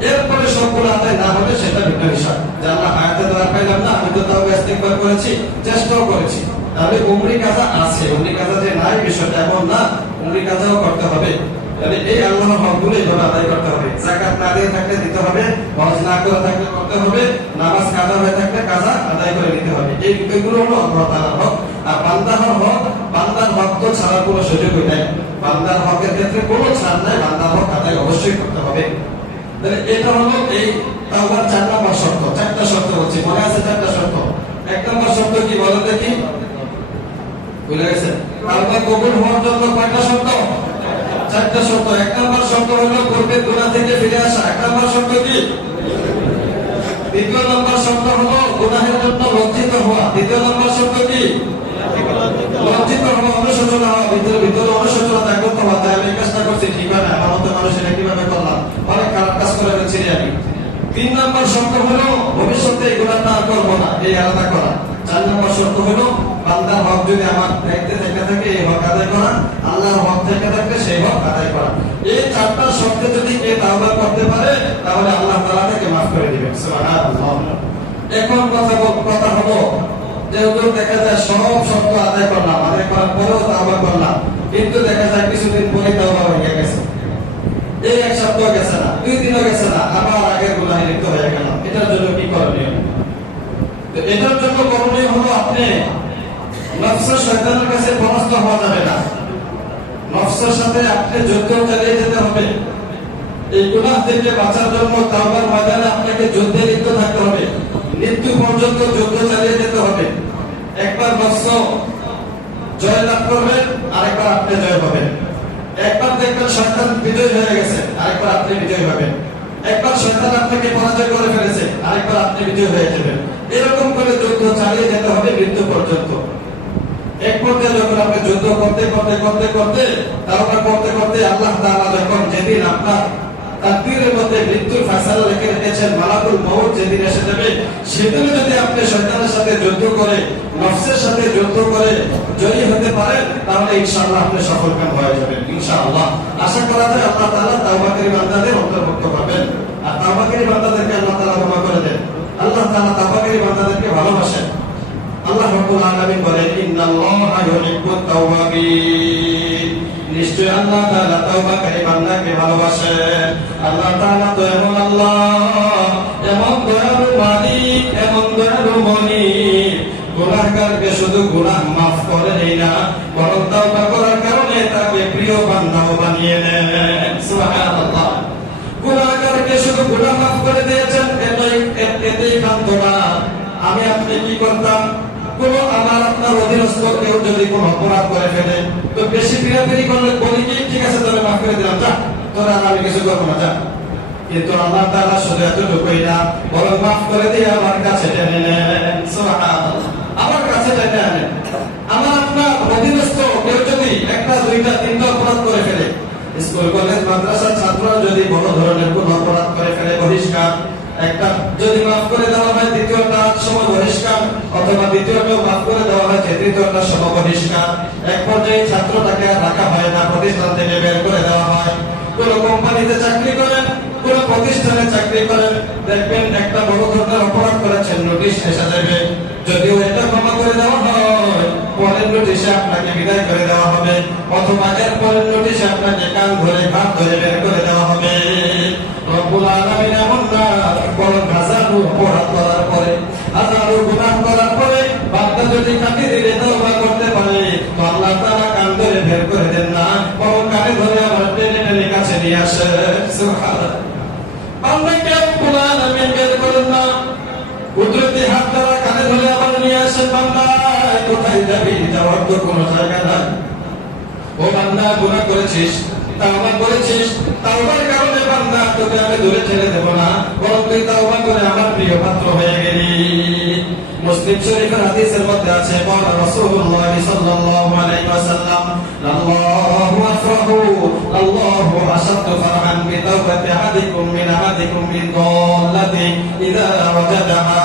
এরপরে সবগুলো আদায় না হবে সেটা ভিন্ন বিষয়, যে আল্লাহ হায়াতে দেওয়ার পাইলাম না, আমি তো তাও ইস্তিগফার করেছি, চেষ্টাও করেছি, তাহলে উমরি কাজা আছে। উমরি কাজা যে নাই বিষয়টা এমন না, উমরি কাজাও করতে হবে। তাহলে এই আল্লাহর হকগুলো এইভাবে আদায় করতে হবে। যাকাত না দিয়ে থাকলে দিতে হবে, হজ না করে থাকলে করতে হবে, নামাজ কাজা হয়ে থাকলে কাজা আদায় করে দিতে হবে। এই বিষয়গুলো হলো আল্লাহ তাআলার হক। আর বান্দার হক, বান্দার হক তো ছাড়া কোনো সুযোগই নাই। বান্দার হকের ক্ষেত্রে কোনো ছাড় নাই, বান্দার হক আদায় অবশ্যই করতে হবে। তাহলে এটা হলো এই তাওবার 4 নম্বর শর্ত। 4টা শর্ত হচ্ছে, মনে আছে 4টা শর্ত? 1 নম্বর শর্ত কি বলেন দেখি, ভুলে গেছেন? তাওবা কবুল হওয়ার জন্য কয়টা শর্ত? 4টা শর্ত। 1 নম্বর শর্ত হলো পূর্বের গুনাহ থেকে ফিরে আসা। 1 নম্বর শর্ত কি? 2 নম্বর শর্ত হলো গুনাহের জন্য লজ্জিত হওয়া। 3 নম্বর শর্ত কি? লজ্জিত হওয়া, অনুশোচনা হওয়া, ভিতরে অনুশোচনা জাগ্রত হওয়া, তাই আমি কাজটা করছি ঠিক হয় না, আমার মতো মানুষ এটা কিভাবে করলাম, অনেক খারাপ কাজ করে ফেলছি আমি। 3 নম্বর শর্ত হলো ভবিষ্যতে এই গুনাহটা আর করবো না, এই আলাদা করা। 4 নম্বর শর্ত হলো বান্দার হক যদি আমার দায়িত্বে থেকে থাকে এই হক আদায় করা, আল্লাহর হক থেকে থাকলে সেই হক আদায় করা। এই 4টা শর্তে যদি কে তাওবা করতে পারে তাহলে আল্লাহ তাআলা তাকে মাফ করে দিবেন। সুবহানাল্লাহ। এখন কথা হলো যে ওগুলো দেখা যায় সব শর্ত আদায় করলাম, আদায় করার পরেও তাওবা করলাম, কিন্তু দেখা যায় কিছুদিন পরে তাওবা হয়ে গেছে। এই 1 সপ্তাহ গেছে না, 2 দিনও গেছে না, আবার আগের গুনাহে লিপ্ত হয়ে গেলাম। এটার জন্য কি করণীয়? তো এটার জন্য করণীয় হলো আপনি নফস শয়তানের কাছে পরাস্ত হওয়া যাবে না। নফসের সাথে আপনি যুদ্ধ চালিয়ে যেতে হবে। এই গুনাহ থেকে বাঁচার জন্য তাওবার ময়দানে আপনাকে যুদ্ধে লিপ্ত থাকতে হবে, মৃত্যু পর্যন্ত যুদ্ধ চালিয়ে যেতে হবে। একবার নফস জয় লাভ করবেন, আরেকবার আপনি জয় পাবেন। একবার দেখবেন শয়তান বিজয় হয়ে গেছে, আরেকবার আপনি বিজয় হবেন। একবার শয়তান আপনাকে পরাজয় করে ফেলেছে, আরেকবার আপনি বিজয় হয়ে যাবেন। এরকম করে যুদ্ধ চালিয়ে যেতে হবে মৃত্যু পর্যন্ত। এক পর্যায়ে যখন আপনি যুদ্ধ করতে তাওবা করতে আল্লাহ তাআলা যখন যেদিন আপনার তাকদীরের মধ্যে মৃত্যুর ফয়সালা লিখে রেখেছেন, মালাকুল মউত যেদিন এসে যাবে, সেদিন যদি আপনি শয়তানের সাথে যুদ্ধ করে, নফসের সাথে যুদ্ধ করে জয়ী হতে পারেন, তাহলে ইনশাআল্লাহ আপনি সফলকাম হয়ে যাবেন ইনশাআল্লাহ। আশা করা যায় আল্লাহ তাআলা তাওবাকারী বান্দাদের অন্তর্ভুক্ত করবেন। আর তাওবাকারী বান্দাদেরকে আল্লাহ তাআলা ক্ষমা করে দেন। আল্লাহ তাআলা তাওবাকারী বান্দাদেরকে ভালোবাসেন। আল্লাহ রাব্বুল আলামিন বলেন, ইন্নাল্লাহা ইউহিব্বুত তাওয়াবিন। নিশ্চয় আল্লাহ তাআলা তাওবাকারী বান্দাকে ভালোবাসেন। আল্লাহ তাআলা তো এমন আল্লাহ, এমন দয়ালু মালিক, এমন দয়ালু মালিক, গুনাহগারকে শুধু গুনাহ মাফ করেন না, বরং তাওবা করার কারণে তাকে প্রিয় বান্দাও বানিয়ে নেন। সুবহানাল্লাহ। গুনাহগারকে শুধু গুনাহ মাফ করে দিয়েছেন, এতেই ক্ষান্ত না। আমি আপনি কি করতাম? কোন আমার আপনার অধীনস্থ কেউ যদি কোন অপরাধ করে ফেলে, তো বেশি পিড়াপিড়ি করলে বলি কি, ঠিক আছে তবে মাফ করে দিলাম, যা তোরা আমি কিছু করবো না, যা। কিন্তু আল্লাহ তাআলা শুধু এতটুকুই না, বরং মাফ করে দিয়ে আমার কাছে টেনে নেন। সুবহানাল্লাহ। আমার কাছে টেনে আনেন। আমার আপনার অধীনস্থ কেউ যদি 1, 2, 3 অপরাধ করে ফেলে, স্কুল কলেজ মাদ্রাসার ছাত্ররা যদি বড় ধরনের কোন অপরাধ করে ফেলে, বহিষ্কার, একটা যদি মাফ করে দেওয়া হয়, দ্বিতীয়টা সময় বহিষ্কার, অথবা দ্বিতীয়টাও মাফ করে দেওয়া হয়, তৃতীয়টা সময় বহিষ্কার। এক পর্যায়ে ছাত্রটাকে আর রাখা হয় না, প্রতিষ্ঠান থেকে বের করে দেওয়া হয়। কোন কোম্পানিতে চাকরি করেন, কোন প্রতিষ্ঠানে চাকরি করেন, দেখবেন একটা বড় ধরনের অপরাধ করেছেন, নোটিশ এসে যাবে। যদিও এটা ক্ষমা করে দেওয়া হয়, পরের নোটিশে আপনাকে বিদায় করে দেওয়া হবে, অথবা এর পরের নোটিশে আপনাকে কান ধরে ঘাট ধরে বের করে দেওয়া হবে। রব্বুল আলামিন এমন না, বরং হাজারো অপরাধ করার পরে, হাজারো গুনাহ করার পরে বান্দা যদি কানে দিলে তাওবা করতে পারে, তো আল্লাহ তাআলা কান ধরে বের করে দেন না, বরং কানে ধরে আমার টেনে টেনে কাছে নিয়ে আসে। সুবহানাল্লাহ। বান্দাকে রব্বুল আলামিন বের করেন না, কুদরতি হাত দ্বারা কানে ধরে আবার নিয়ে আসেন। বান্দা কোথায় যাবি? যাওয়ার তো কোনো জায়গা নাই। ও বান্দা, গুনাহ করেছিস, তাওবা করেছিস, তাওবার কারণে বান্দা তোকে আমি দূরে ছেড়ে দেব না, বরং তুই তাওবা করে আমার প্রিয় পাত্র হয়ে গেলি। মুসলিম শরীফের হাদিসের মধ্যে আছে, বলা রাসূলুল্লাহ সাল্লাল্লাহু আলাইহি ওয়াসাল্লাম, আল্লাহু আফরাহু, আল্লাহু আশাদ্দু ফারহান বিতাওবাতি আহাদিকুম মিন দাল্লাতি ইযা ওয়াজাদাহা।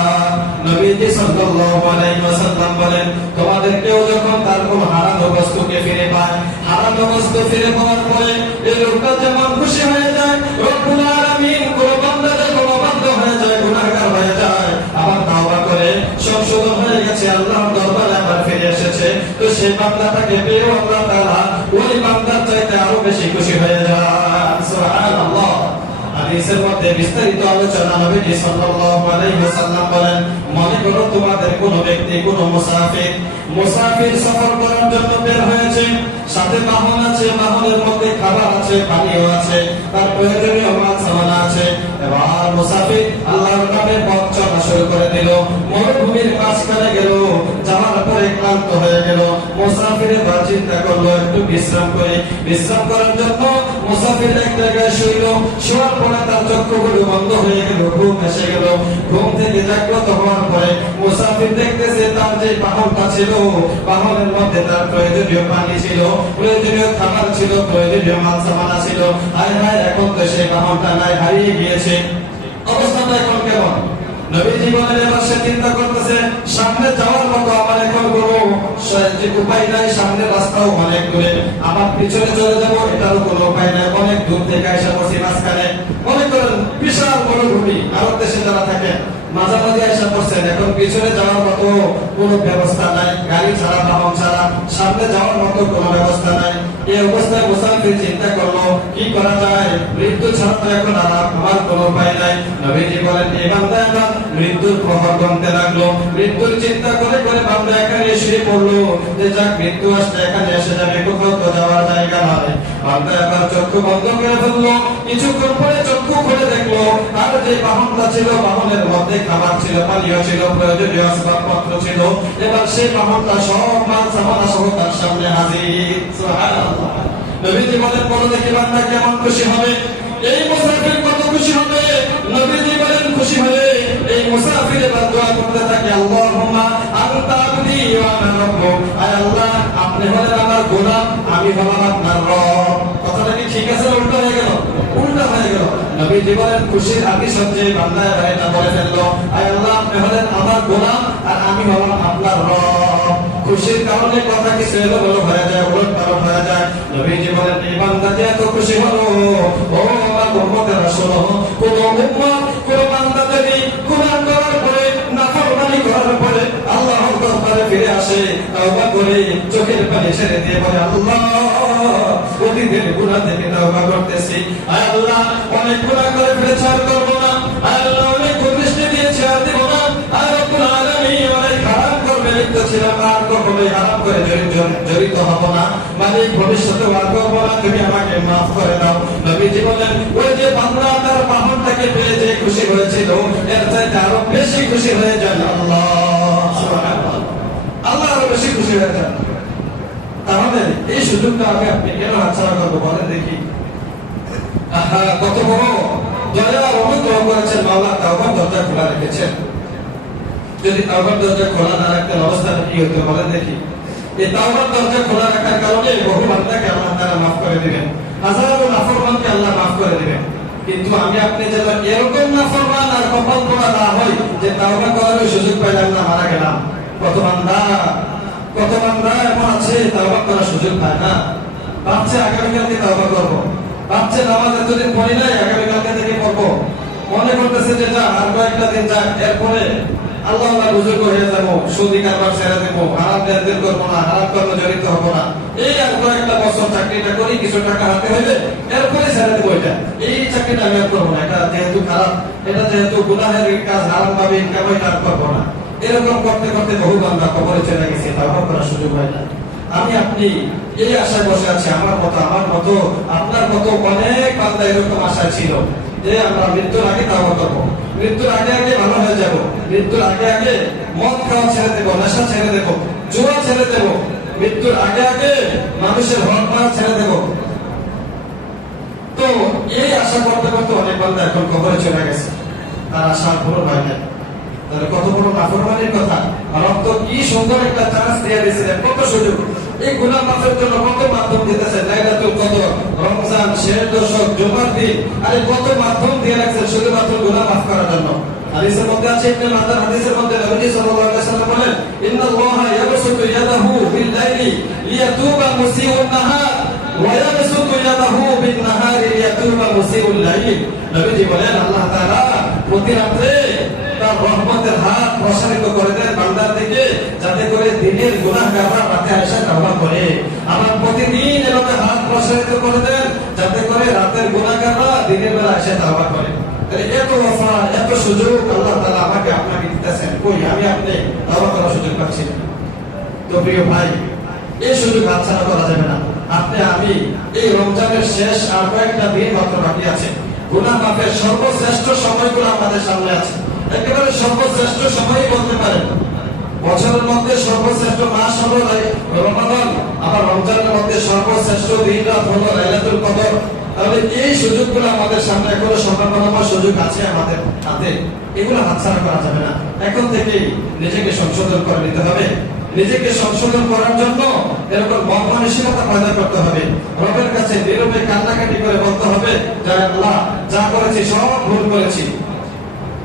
নবীজি সাল্লাল্লাহু আলাইহি ওয়াসাল্লাম বলেন, তোমাদের কেউ যখন তার কোন হারানো বস্তুকে ফিরে পায়, হারানো বস্তু ফিরে পাওয়ার পরে এই লোকটা যেমন খুশি হয়ে যায়, রব্বুল আলামিন কোন বান্দা যখন অবাধ্য হয়ে যায়, গুনাহগার হয়ে যায়, আবার তাওবা করে সংশোধন হয়ে গেছে, আল্লাহর দরবারে আবার ফিরে এসেছে, তো সেই বান্দাটাকে পেয়ে আল্লাহ তাআলা ওই বান্দার চাইতে আরো বেশি খুশি হয়ে যায়। সুবহানাল্লাহ। আর হাদিসের মধ্যে বিস্তারিত আলোচনা নবীজি সাল্লাল্লাহু আলাইহি ওয়াসাল্লাম বলেন, মনে করো তোমাদের কোন ব্যক্তি কোন মুসাফির সফর করার জন্য বের হয়েছে, সাথে বাহন আছে, বাহনের মধ্যে খাবার আছে, পানিও আছে, তার প্রয়োজনীয় মাল সামান আছে। এবার মুসাফির আল্লাহর নামে পথ চলা শুরু করে দিল, মরুভূমির মাঝখানে গেল, যাওয়ার পরে ক্লান্ত হয়ে গেল। মুসাফির এবার চিন্তা করলো একটু বিশ্রাম করার জন্য মুসাফির এক জায়গায় শুইল। শোয়ার পরে তার চক্ষুগুলো বন্ধ হয়ে গেল, ঘুম এসে গেল। ঘুম থেকে জাগ্রত হওয়ার পরে মুসাফির দেখতেছে তার যে বাহনটা ছিল, বাহনের মধ্যে তার প্রয়োজনীয় পানি ছিল, প্রয়োজনীয় খাবার ছিল, প্রয়োজনীয় মাল সামানা ছিল। হায় হায়, এখন তো সেই বাহনটা নাই, হারিয়ে গিয়েছে। অবস্থাটা এখন কেমন? নবীজি বলেন, এবার সে চিন্তা করতেছে সামনে যাওয়ার মতো আমার এখন কোনো উপায় নাই, সামনে রাস্তাও অনেক দূরে, আমার পিছনে চলে যাবো এটারও কোনো উপায় নাই, অনেক দূর থেকে এসে বসি মাঝখানে। মনে করেন বিশাল মরুভূমি, আরব দেশে যারা থাকে মাঝামাঝি এসে পড়ছেন, এখন পিছনে যাওয়ার মতো কোনো ব্যবস্থা নাই, গাড়ি ছাড়া বাহন ছাড়া সামনে যাওয়ার মতো কোনো ব্যবস্থা নাই। এই অবস্থায় মুসাফির চিন্তা করলো কি করা যায়, মৃত্যু ছাড়া তো এখন আমার কোনো উপায় নাই। নবীজি বলেন, এই বান্দা এখন মৃত্যুর প্রহর গুনতে লাগলো। মৃত্যুর চিন্তা করে করে বান্দা এখানে এসে পড়লো যে যাক, মৃত্যু আসলে এখানে এসে যাবে, কোথাও তো যাওয়ার জায়গা নয়। বান্দা এবার চক্ষু বন্ধ করে ফেললো। কিছুক্ষণ পরে চক্ষু খুলে দেখলো তার যে বাহনটা ছিল, বাহনের মধ্যে খাবার ছিল, পানীয় ছিল, প্রয়োজনীয় আসবাবপত্র ছিল। এবার সেই বাহনটা সব মাল সামানা সহ তার সামনে হাজির। সুবহানাল্লাহ। নবীজি বলেন, বলো দেখি বান্দা কেমন খুশি হবে, এই মুসাফির কত খুশি হবে। নবীজি বলেন, খুশি হয়ে এই মুসাফির এবার দোয়া করতে থাকে, আল্লাহুম্মা আনতা আবদি ওয়া আনা রাব্বুক। আয় আল্লাহ, আপনি হলেন আমার গোলাম, আমি হলাম আপনার রব। কথাটা কি ঠিক আছে? উল্টো হয়ে গেল, উল্টা হয়ে গেল। নবীজি বলেন, খুশির আগে সবচেয়ে বান্দা এটা বলে ফেললো, আয় আল্লাহ, আপনি হলেন আমার গোলাম আর আমি হলাম আপনার রব। খুশির কারণে কথা কিছু এলো বলো হয়ে যায়, উলট পালট হয়ে যায়। নবীজি বলেন, এই বান্দা যে এত খুশি হলো, ও আমার উম্মতেরা শোনো, কোন উম্মত কোন বান্দা যদি গুনাহ করার পরে, নাফরমানি করার পরে আল্লাহর দরবারে ফিরে আসে, তওবা করে চোখের পানি ছেড়ে দিয়ে বলে, আল্লাহ অতীতের গুনাহ থেকে তওবা করতেছি, আয় আল্লাহ অনেক গুনাহ করে ফেলেছি আর করব না, আয় আল্লাহ অনেক দৃষ্টি দিয়েছি আর দেব না, আর রব্বুল আলামিন অনেক হারাম করবে লিপ্ত ছিলাম, আর কখনোই হারাম করে জড়িত হব না, মানে ভবিষ্যতে আর করব না, তুমি আমাকে মাফ করে দাও। নবীজি বলেন, ওই যে বান্দা তার বাহনটাকে পেয়ে যে খুশি হয়েছিল, এর চাইতে আরো বেশি খুশি হয়ে যান আল্লাহ। সুবহানাল্লাহ, আল্লাহ আরো বেশি খুশি হয়ে যান। তাহলে এই সুযোগটা আমি আপনি কেন হাতছাড়া করবো বলেন দেখি? কত বড় দয়া অনুগ্রহ করেছেন মাওলা, তাওবার দরজা খোলা রেখেছেন। যদি তাওবার দরজা খোলা না রাখতেন অবস্থাটা কি হতো বলেন দেখি? এই তাওবার দরজা খোলা রাখার কারণে বহু বান্দাকে আল্লাহ তাআলা মাফ করে দিবেন, হাজারো নাফরমানকে আল্লাহ মাফ করে দিবেন। কিন্তু আমি আপনি যেন এরকম নাফরমান আর কপাল পোড়া না হই যে তাওবা করার সুযোগ পাইলাম না, মারা গেলাম। কত বান্দা এমন আছে তাওবা করার সুযোগ পায় না, ভাবছে আগামীকালকে তাওবা করবো, ভাবছে নামাজ এতদিন পড়ি নাই, আগামীকালকে থেকে পড়বো, মনে করতেছে যে যা আর কয়েকটা দিন যাক, এরপরে আল্লাহ বুজুর্গ হয়ে যাবো, সুদি কারবার ছেড়ে দেবো, হারাম লেনদেন করবো না, হারাম কর্মে জড়িত হবো না, এই আর কয়েকটা বছর চাকরিটা করি, কিছু টাকা হাতে হইলে এরপরে ছেড়ে দেবো, এটা এই চাকরিটা আমি আর করবো না, এটা যেহেতু খারাপ, এটা যেহেতু গুনাহের কাজ, হারাম ভাবে ইনকাম, এটা আর করবো না। এরকম করতে করতে বহু বান্দা কবরে চলে গেছে, তাওবা করার সুযোগ হয় না। আমি আপনি এই আশায় বসে আছি, আমার মতো আপনার মতো অনেক বান্দা এরকম আশা ছিল যে আমরা মৃত্যুর আগে তাওবা করবো, মৃত্যুর আগে আগে ভালো হয়ে যাব, মৃত্যুর আগে আগে মদ খাওয়া ছেড়ে দেবো, নেশা ছেড়ে দেবো, জুয়া ছেড়ে দেবো, মৃত্যুর আগে আগে মানুষের হক মারা ছেড়ে দেবো। তো এই আশা করতে করতে অনেক বান্দা এখন কবরে চলে গেছে, তার আশা পূরণ হয় না। তাহলে কত বড় নাফরমানির কথা! রব তো কি সুন্দর একটা চান্স দিয়ে দিয়েছিলেন, কত সুযোগ! এই গুনাহ মাফের জন্য কত মাধ্যম দিতেছেন, লাইলাতুল কদর, রমজান, শেষ দশক, জুমার দিন, আরে কত মাধ্যম দিয়ে রাখছেন শুধুমাত্র গুনাহ মাফ করার জন্য। হাদিসের মধ্যে আছে, ইবনে মাজাহ হাদিসের মধ্যে নবী সাল্লাল্লাহু আলাইহি ওয়াসাল্লাম বলেন, ইন্নাল্লাহা ইয়াবসুতু ইয়াদাহু বিল লাইলি লিয়াতুবা মুসিউন নাহার ওয়া ইয়াবসুতু ইয়াদাহু বিন নাহারি লিয়াতুবা মুসিউল লাইল। নবীজি বলেন, আল্লাহ তাআলা প্রতি রাত্রে তার রহমতের হাত প্রসারিত করে দেন বান্দার দিকে, যাতে করে দিনের গুনাহগাররা রাতে এসে তওবা করে। আবার প্রতিদিন এভাবে হাত প্রসারিত করে দেন যাতে করে রাতের গুনাহগাররা দিনের বেলা এসে তওবা করে। এত ওয়াফা, এত সুযোগ আল্লাহ তাআলা আমাকে আপনাকে দিতেছেন, কই আমি আপনি তওবা করার সুযোগ পাচ্ছি না। তো প্রিয় ভাই, এই সুযোগ হাতছাড়া করা যাবে না। আপনি আমি এই রমজানের শেষ আর কয়েকটা দিন মাত্র বাকি আছে। গুনাহ মাফের সর্বশ্রেষ্ঠ সময়গুলো আমাদের সামনে আছে। একেবারে সর্বশ্রেষ্ঠ সময় বলতে পারেন। বছরের মধ্যে সর্বশ্রেষ্ঠ মাস হলো রমাদান, আবার রমজানের মধ্যে সর্বশ্রেষ্ঠ দিন রাত হলো লাইলাতুল কদর। তাহলে এই সুযোগগুলো আমাদের সামনে এখনো সম্ভাবনা সুযোগ আছে আমাদের হাতে, এগুলো হাতছাড়া করা যাবে না। এখন থেকে নিজেকে সংশোধন করে নিতে হবে। নিজেকে সংশোধন করার জন্য এরকম মন মানসিকতা পয়দা করতে হবে। রবের কাছে নীরবে কান্নাকাটি করে বলতে হবে, আল্লাহ যা করেছি সব ভুল করেছি।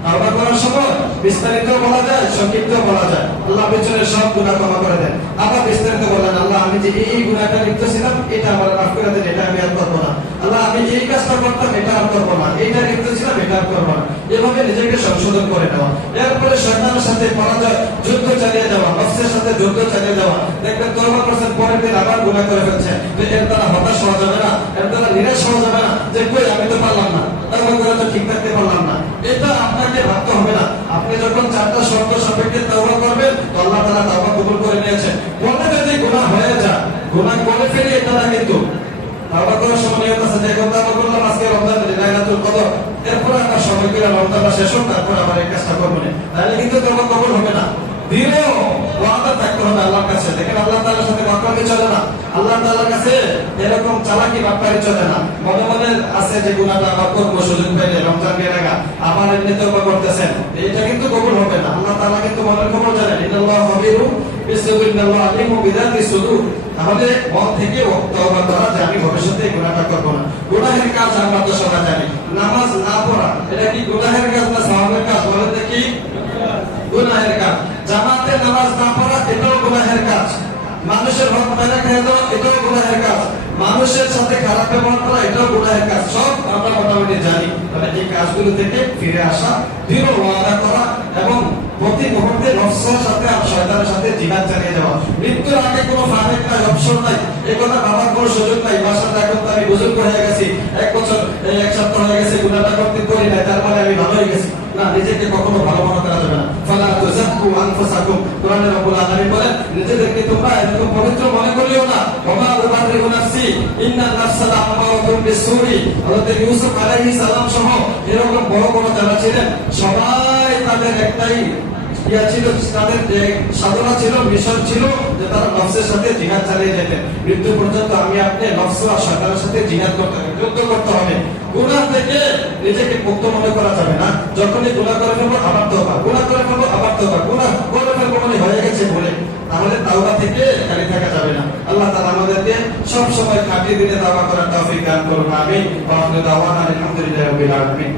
তওবা করার সময় বিস্তারিত বলা যায়, সংক্ষিপ্ত বলা যায়, আল্লাহ পেছনে সব গুনাহ ক্ষমা করে দেন। আবার বিস্তারিত বলেন, আল্লাহ আমি যে এই গুনাহটা লিপ্ত ছিলাম এটা আমার মাফ করে দেন, এটা আমি আর করবো না। আল্লাহ আমি এই কাজটা করতাম এটা আর করবো না, এইটা লিপ্ত ছিলাম এটা আর করবো না। এভাবে নিজেকে সংশোধন করে নেওয়া। এরপরে শয়তানের সাথে পরাজয় যুদ্ধ চালিয়ে যাওয়া, নফসের সাথে যুদ্ধ চালিয়ে যাওয়া। দেখবেন তওবা করছেন, পরের দিন আবার গুনাহ করে ফেলছেন। তো এর দ্বারা হতাশ হওয়া যাবে না, এর দ্বারা নিরাশ হওয়া যাবে না যে কই আমি তো পারলাম না, তওবা করে তো ঠিক থাকতে পারলাম না। এটা আপনাকে ভাবতে হবে না। আপনি যখন চারটা শর্ত সাপেক্ষে তওবা করবেন, আল্লাহ তাআলা তওবা কবুল করে নিয়েছেন। মনে যদি গুনাহ হয়ে যায়, গুনাহ করে ফেলে এটা না, কিন্তু তওবা করার সময় নিয়ত আছে যে এখন তওবা করলাম আজকে রমজানের লাইলাতুল কদর, এরপর আমরা সময় করে রমজানটা শেষ হোক, তারপর আবার এই কাজটা করব না, তাহলে কিন্তু তওবা কবুল হবে না। দৃঢ় ওয়াদা থাকতে হবে আল্লাহর কাছে। দেখেন আল্লাহ তাআলার সাথে বাটপারি চলে না, আল্লাহ তাআলার কাছে এরকম চালাকি বাটপারি চলে না। মনে মনে আছে যে গুনাহটা আবার করবো সুযোগ পাইলে রমজান গিয়ে রাখা, আবার এমনি তওবা করতেছেন, এটা কিন্তু কবুল হবে না। আল্লাহ তাআলা কিন্তু মনের খবর জানেন, ইন্নাল্লাহু খাবীরুম বিস-সাবিরিল্লাহি আলিমু বিযাতিস সুদূর। তাহলে মন থেকে তওবা করা যে আমি ভবিষ্যতে এই গুনাহটা করব না। গুনাহের কাজ আমরা তো সবাই জানি, নামাজ না পড়া এটা কি গুনাহের কাজ না সওয়াবের কাজ? বলেন দেখি। গুনাহের কাজ। জামাতে নামাজ না পড়া এটাও গুনাহের কাজ। মানুষের হক মেরে খেয়ে দেওয়া এটাও গুনাহের কাজ। মানুষের সাথে খারাপ ব্যবহার করা এটাও গুনাহের কাজ। সব আমরা মোটামুটি জানি। তবে এই কাজগুলো থেকে ফিরে আসা, দৃঢ় ওয়াদা করা এবং প্রতি মুহূর্তে নফসের সাথে আর শয়তানের সাথে জিহাদ চালিয়ে যাওয়া। মৃত্যুর আগে কোনো ফারেক নাই, অবসর নাই, এই কথা ভাবার কোনো সুযোগ নাই। মাশাআল্লাহ এখন তো আমি বুজুর্গ হয়ে গেছি, 1 বছর 1 সপ্তাহ হয়ে গেছে গুনাহটা করতে করি না, তার মানে আমি ভালো হয়ে গেছি না। নিজেকে কখনো ভালো মনে করা যাবে না। ফালা তুযাক্কু আনফুসাকুম, কোরআনে রব্বুল আলামিন বলেন নিজেদেরকে তোমরা এরকম পবিত্র মনে করিও না। ওমা উবাররিউ নাফসি ইন্নান নাফসা লাআমারাতুন বিসসুই। হযরত ইউসুফ আলাইহিস সালাম সহ এরকম বড় বড় যারা ছিলেন সবাই তাদের একটাই ছিল, তাদের যে সাধনা ছিল, মিশন ছিল যে তারা নফসের সাথে জিহাদ চালিয়ে যেতেন। মৃত্যু পর্যন্ত আমি আপনি নফস আর শয়তানের সাথে জিহাদ করতে হবে, যুদ্ধ করতে হবে। গুনাহ থেকে নিজেকে মুক্ত মনে করা যাবে না। যখনই গুনাহ করে ফেলবো আবার তওবা, গুনাহ করে ফেলবো আবার তওবা, গুনাহ করে ফেলবো মানে হয়ে গেছে বলে, তাহলে তাওবা থেকে খালি থাকা যাবে না। আল্লাহ তাআলা আমাদেরকে সব সময় খাঁটি দিনে তওবা করার তৌফিক দান করুন। আমিন। ওয়া আখিরু দাওয়ানা আলহামদুলিল্লাহি রাব্বিল আলামিন।